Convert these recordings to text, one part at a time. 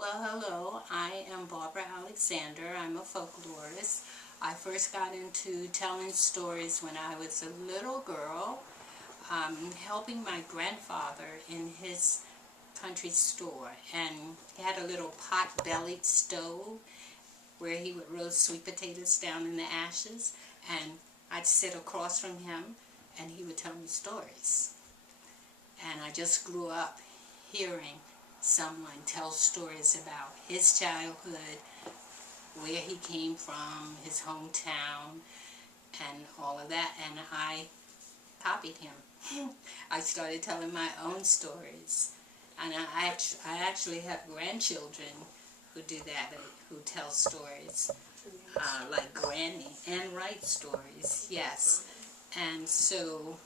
Well, hello, I am Barbara Alexander. I'm a folklorist. I first got into telling stories when I was a little girl, helping my grandfather in his country store. And he had a little pot-bellied stove where he would roast sweet potatoes down in the ashes. And I'd sit across from him and he would tell me stories. And I just grew up hearing someone tell stories about his childhood, where he came from, his hometown, and all of that, and I copied him. I started telling my own stories, and I actually have grandchildren who do that, who tell stories, like Granny, and write stories, yes. And so,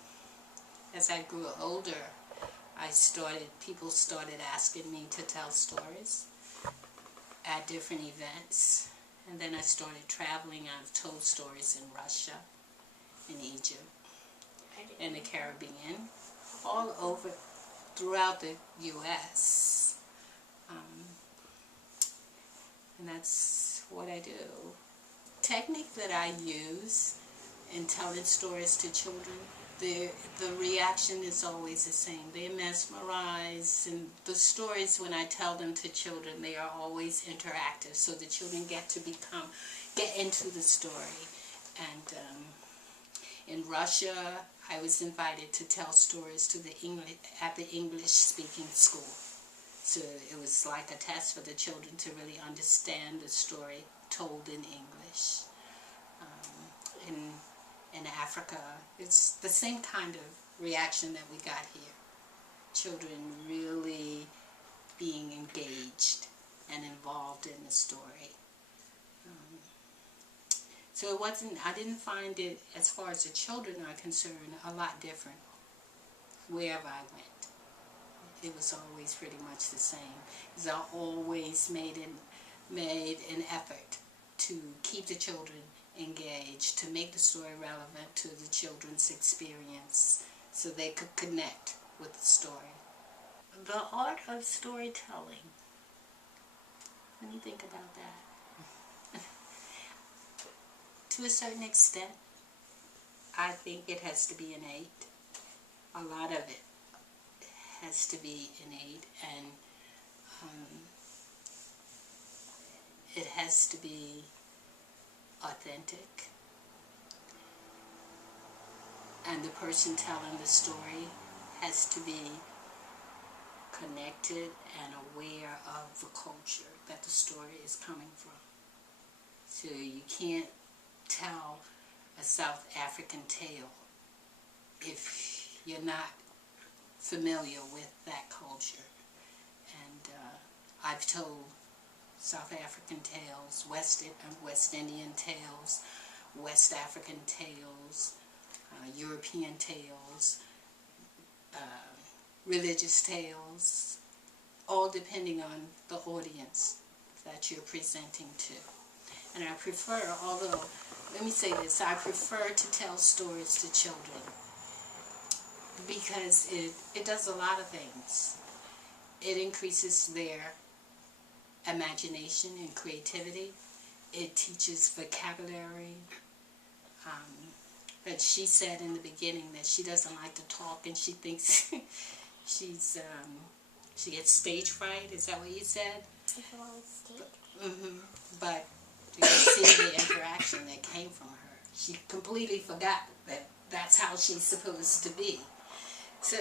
as I grew older, people started asking me to tell stories at different events. And then I started traveling. I've told stories in Russia, in Egypt, in the Caribbean, all over, throughout the U.S. And that's what I do. Technique that I use in telling stories to children, the reaction is always the same. They're mesmerized, and the stories, when I tell them to children, they are always interactive, so the children get into the story. And in Russia, I was invited to tell stories to at the English-speaking school. So it was like a test for the children to really understand the story told in English. In Africa, it's the same kind of reaction that we got here. Children really being engaged and involved in the story. So I didn't find it, as far as the children are concerned, a lot different wherever I went. It was always pretty much the same. Because I always made an effort to keep the children engaged, to make the story relevant to the children's experience so they could connect with the story. The art of storytelling. Let me think about that. To a certain extent, I think it has to be innate. A lot of it has to be innate, and it has to be authentic, and the person telling the story has to be connected and aware of the culture that the story is coming from. So you can't tell a South African tale if you're not familiar with that culture. And I've told South African tales, West Indian tales, West African tales, European tales, religious tales, all depending on the audience that you're presenting to. And I prefer, let me say this, I prefer to tell stories to children because it does a lot of things. It increases their imagination and creativity. It teaches vocabulary. But she said in the beginning that she doesn't like to talk, and she thinks she gets stage fright. Is that what you said? But you see the interaction that came from her. She completely forgot that that's how she's supposed to be. So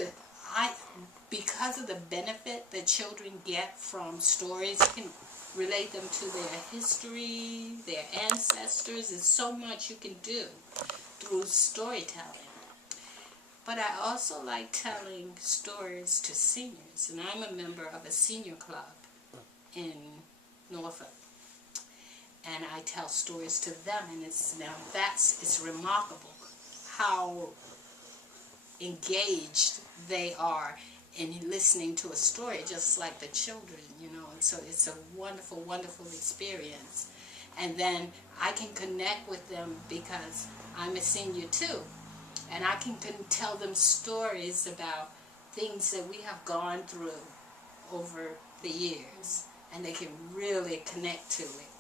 because of the benefit that children get from stories, you can relate them to their history, their ancestors. There's so much you can do through storytelling. But I also like telling stories to seniors, and I'm a member of a senior club in Norfolk. And I tell stories to them, and it's remarkable how engaged they are in listening to a story, just like the children, and so it's a wonderful, wonderful experience. And then I can connect with them because I'm a senior too, and I can tell them stories about things that we have gone through over the years, and they can really connect to it.